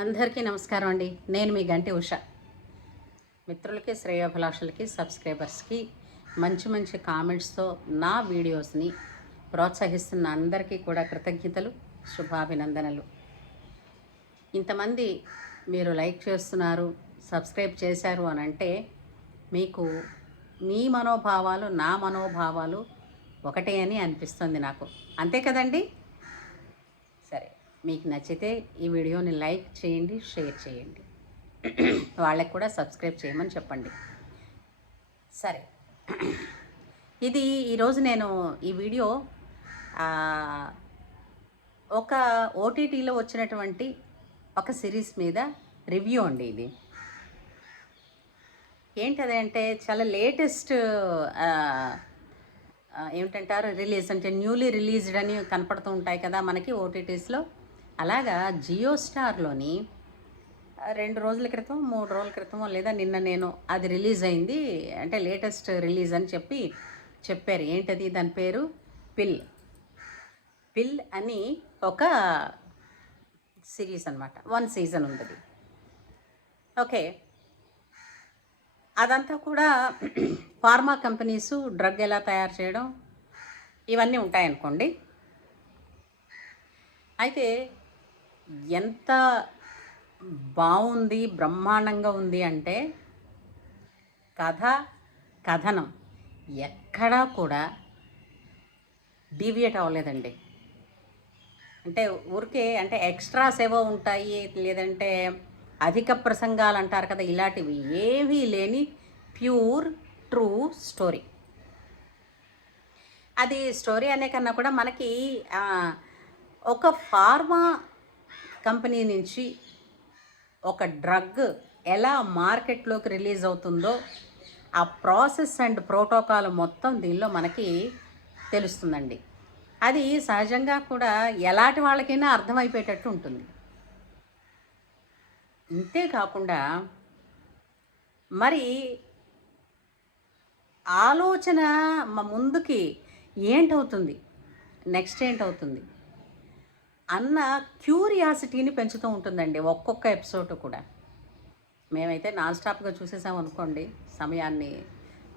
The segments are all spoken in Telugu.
అందరికీ నమస్కారం అండి. నేను మీ గంటి ఉష. మిత్రులకి, శ్రేయోభిలాషులకి, సబ్స్క్రైబర్స్కి మంచి మంచి కామెంట్స్తో నా వీడియోస్ని ప్రోత్సహిస్తున్న అందరికీ కూడా కృతజ్ఞతలు, శుభాభినందనలు. ఇంతమంది మీరు లైక్ చేస్తున్నారు, సబ్స్క్రైబ్ చేశారు అని అంటే మీకు మీ మనోభావాలు నా మనోభావాలు ఒకటే అని అనిపిస్తుంది నాకు. అంతే కదండి? సరే, మీకు నచ్చితే ఈ వీడియోని లైక్ చేయండి, షేర్ చేయండి, వాళ్ళకి కూడా సబ్స్క్రైబ్ చేయమని చెప్పండి. సరే, ఇది ఈరోజు నేను ఈ వీడియో ఒక ఓటీటీలో వచ్చినటువంటి ఒక సిరీస్ మీద రివ్యూ అండి. ఇది ఏంటది అంటే చాలా లేటెస్ట్ ఏమిటంటారు రిలీజ్, అంటే న్యూలీ రిలీజ్డ్ అని కనపడుతూ ఉంటాయి కదా మనకి ఓటీటీస్లో. అలాగా జియో స్టార్లోని 2 రోజుల క్రితం 3 రోజుల క్రితమో లేదా నిన్న నేను అది రిలీజ్ అయింది, అంటే లేటెస్ట్ రిలీజ్ అని చెప్పారు. ఏంటది? దాని పేరు పిల్ అని ఒక సిరీస్ అనమాట. 1 సీజన్ ఉంది. ఓకే, అదంతా కూడా ఫార్మా కంపెనీసు డ్రగ్ ఎలా తయారు చేయడం ఇవన్నీ ఉంటాయనుకోండి. అయితే ఎంత బాగుంది, బ్రహ్మాండంగా ఉంది అంటే కథనం ఎక్కడా కూడా డీవియేట్ అవ్వలేదండి. అంటే ఊరికే అంటే ఎక్స్ట్రాస్ ఏవో ఉంటాయి, లేదంటే అధిక ప్రసంగాలు అంటారు కదా, ఇలాంటివి ఏవీ లేని ప్యూర్ ట్రూ స్టోరీ. అది స్టోరీ అనే కన్నా కూడా మనకి ఒక ఫార్మా కంపెనీ నుంచి ఒక డ్రగ్ ఎలా మార్కెట్లోకి రిలీజ్ అవుతుందో ఆ ప్రాసెస్ అండ్ ప్రోటోకాల్ మొత్తం దీనిలో మనకి తెలుస్తుందండి. అది సహజంగా కూడా ఎలాంటి వాళ్ళకైనా అర్థమైపోయేటట్టు ఉంటుంది. ఇంతేకాకుండా మరి ఆలోచన ముందుకి ఏంటవుతుంది, నెక్స్ట్ ఏంటవుతుంది అన్న క్యూరియాసిటీని పెంచుతూ ఉంటుందండి ఒక్కొక్క ఎపిసోడ్ కూడా. మేమైతే నాన్ స్టాప్గా చూసేసాం అనుకోండి, సమయాన్ని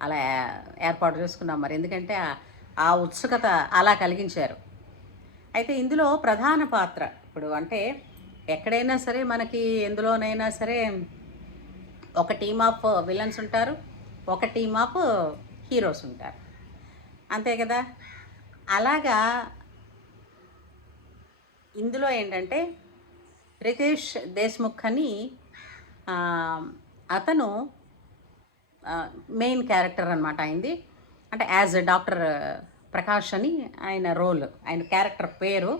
అలా ఏర్పాటు చేసుకున్నాం. మరి ఎందుకంటే ఆ ఉత్సుకత అలా కలిగించారు. అయితే ఇందులో ప్రధాన పాత్ర ఇప్పుడు అంటే ఎక్కడైనా సరే మనకి ఎందులోనైనా సరే ఒక టీమ్ ఆఫ్ విలన్స్ ఉంటారు, ఒక టీమ్ ఆఫ్ హీరోస్ ఉంటారు, అంతే కదా. అలాగా ఇందులో ఏంటంటే రితేష్ దేశ్ముఖ్ అని అతను మెయిన్ క్యారెక్టర్ అనమాట అయింది. అంటే యాజ్ డాక్టర్ ప్రకాష్ అని ఆయన రోల్, ఆయన క్యారెక్టర్ పేరు.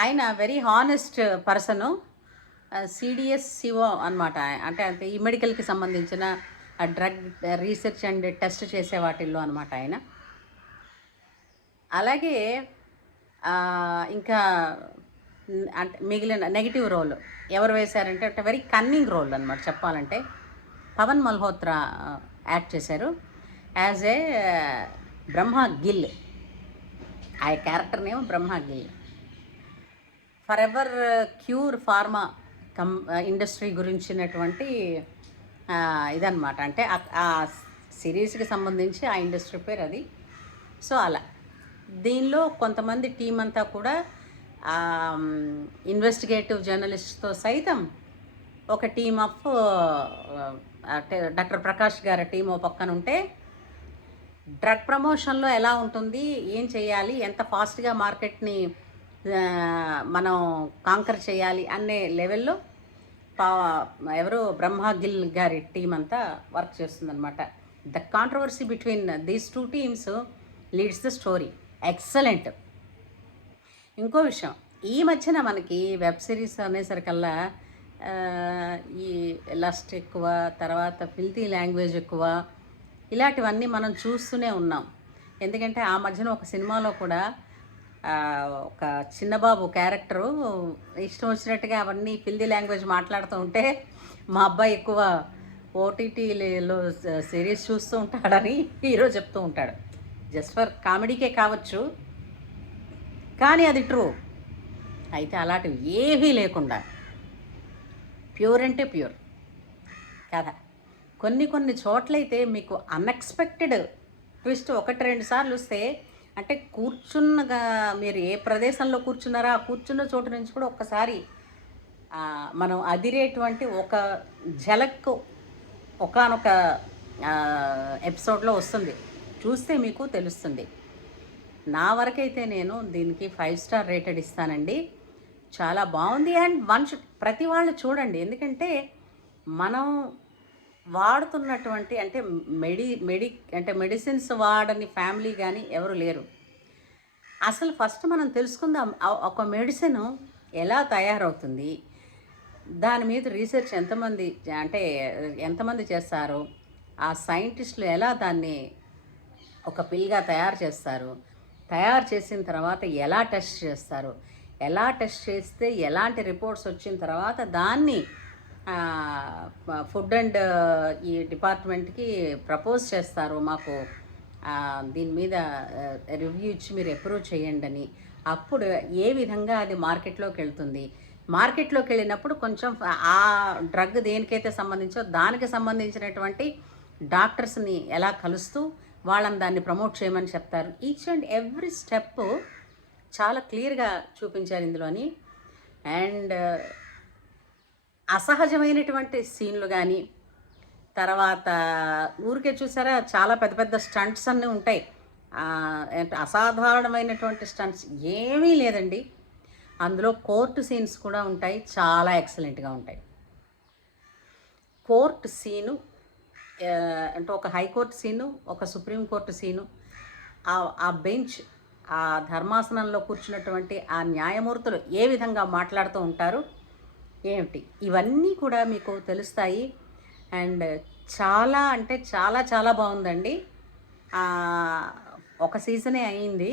ఆయన వెరీ హానెస్ట్ పర్సను, CDSCO అనమాట. అంటే ఈ మెడికల్కి సంబంధించిన డ్రగ్ రీసెర్చ్ అండ్ టెస్ట్ చేసే వాటిల్లో అనమాట ఆయన. అలాగే ఇంకా అంటే మిగిలిన నెగిటివ్ రోల్ ఎవరు వేశారంటే అంటే వెరీ కన్నింగ్ రోల్ అనమాట చెప్పాలంటే. పవన్ మల్హోత్రా యాక్ట్ చేశారు యాజ్ ఏ బ్రహ్మ గిల్. ఆ character name Brahma Gill. For ever cure pharma industry గురించినటువంటి ఇదన్నమాట. అంటే ఆ సిరీస్కి సంబంధించి ఆ ఇండస్ట్రీ పేరు అది. సో అలా దీనిలో కొంతమంది టీం అంతా కూడా ఇన్వెస్టిగేటివ్ జర్నలిస్ట్తో సైతం ఒక టీమ్ ఆఫ్ డాక్టర్ ప్రకాష్ గారి టీం ఓ పక్కన ఉంటే, డ్రగ్ ప్రమోషన్లో ఎలా ఉంటుంది, ఏం చేయాలి, ఎంత ఫాస్ట్గా మార్కెట్ని మనం కాంకర్ చేయాలి అనే లెవెల్లో ఎవరు బ్రహ్మ గిల్ గారి టీం అంతా వర్క్ చేస్తుందన్నమాట. The controversy between these 2 teams leads the story. Excellent. ఇంకో విషయం, ఈ మధ్యన మనకి వెబ్ సిరీస్ అనేసరికల్లా ఈ లస్ట్ ఎక్కువ, తర్వాత ఫిల్తీ లాంగ్వేజ్ ఎక్కువ, ఇలాంటివన్నీ మనం చూస్తూనే ఉన్నాం. ఎందుకంటే ఆ మధ్యన ఒక సినిమాలో కూడా ఒక చిన్నబాబు క్యారెక్టరు ఇష్టం వచ్చినట్టుగా అవన్నీ ఫిల్తీ లాంగ్వేజ్ మాట్లాడుతూ ఉంటే మా అబ్బాయి ఎక్కువ ఓటీటీలో సిరీస్ చూస్తూ ఉంటాడని హీరో చెప్తూ ఉంటాడు. జస్ట్ ఫర్ కామెడీకే కావచ్చు, కానీ అది ట్రూ. అయితే అలాంటివి ఏవీ లేకుండా ప్యూర్ అంటే ప్యూర్ కదా. కొన్ని చోట్లయితే మీకు అన్ఎక్స్పెక్టెడ్ ట్విస్ట్ 1-2 సార్లు వస్తే, అంటే కూర్చున్నగా మీరు ఏ ప్రదేశంలో కూర్చున్నారో ఆ కూర్చున్న చోటు నుంచి కూడా ఒక్కసారి మనం అదిరేటువంటి ఒక ఝలక్ ఒకానొక ఎపిసోడ్లో వస్తుంది. చూస్తే మీకు తెలుస్తుంది. నా వరకైతే నేను దీనికి 5 స్టార్ రేటెడ్ ఇస్తానండి. చాలా బాగుంది. అండ్ ప్రతి వాళ్ళు చూడండి. ఎందుకంటే మనం వాడుతున్నటువంటి అంటే అంటే మెడిసిన్స్ వాడని ఫ్యామిలీ కానీ ఎవరు లేరు. అసలు ఫస్ట్ మనం తెలుసుకుందాం ఒక మెడిసిన్ ఎలా తయారవుతుంది, దాని మీద రీసెర్చ్ ఎంతమంది చేస్తారు, ఆ సైంటిస్టులు ఎలా దాన్ని ఒక పిల్గా తయారు చేస్తారు, తయారు చేసిన తర్వాత ఎలా టెస్ట్ చేస్తారు, ఎలా టెస్ట్ చేస్తే ఎలాంటి రిపోర్ట్స్ వచ్చిన తర్వాత దాన్ని ఫుడ్ అండ్ ఈ డిపార్ట్మెంట్కి ప్రపోజ్ చేస్తారు, మాకు దీని మీద రివ్యూ ఇచ్చి మీరు అప్రూవ్ చేయండి అని. అప్పుడు ఏ విధంగా అది మార్కెట్లోకి వెళ్తుంది, మార్కెట్లోకి వెళ్ళినప్పుడు కొంచెం ఆ డ్రగ్ దేనికైతే సంబంధించో దానికి సంబంధించినటువంటి డాక్టర్స్ని ఎలా కలుస్తూ వాళ్ళని దాన్ని ప్రమోట్ చేయమని చెప్తారు. ఈచ్ అండ్ ఎవ్రీ స్టెప్ చాలా క్లియర్గా చూపించారు ఇందులోని. అండ్ అసహజమైనటువంటి సీన్లు కానీ, తర్వాత ఊరికే చూసారా చాలా పెద్ద పెద్ద స్టంట్స్ అన్నీ ఉంటాయి. అసాధారణమైనటువంటి స్టంట్స్ ఏమీ లేదండి. అందులో కోర్టు సీన్స్ కూడా ఉంటాయి, చాలా ఎక్సలెంట్గా ఉంటాయి. కోర్టు సీను అంటే ఒక హైకోర్టు సీను, ఒక సుప్రీంకోర్టు సీను, ఆ బెంచ్, ఆ ధర్మాసనంలో కూర్చున్నటువంటి ఆ న్యాయమూర్తులు ఏ విధంగా మాట్లాడుతూ ఉంటారు ఏమిటి, ఇవన్నీ కూడా మీకు తెలుస్తాయి. అండ్ చాలా అంటే చాలా చాలా బాగుందండి. ఒక సీజనే అయింది.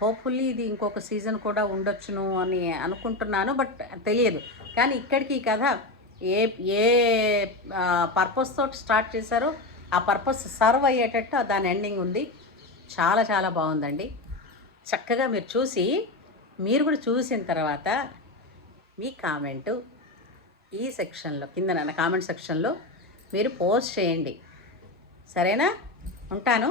హోప్ఫుల్లీ ఇది ఇంకొక సీజన్ కూడా ఉండొచ్చును అని అనుకుంటున్నాను, బట్ తెలియదు. కానీ ఇక్కడికి ఈ కథ ఏ ఏ పర్పస్ తోటి స్టార్ట్ చేశారో ఆ పర్పస్ సర్వ్ అయ్యేటట్టు దాని ఎండింగ్ ఉంది. చాలా చాలా బాగుందండి. చక్కగా మీరు చూసి, మీరు కూడా చూసిన తర్వాత మీ కామెంటు ఈ సెక్షన్లో కింద కామెంట్ సెక్షన్లో మీరు పోస్ట్ చేయండి. సరేనా? ఉంటాను.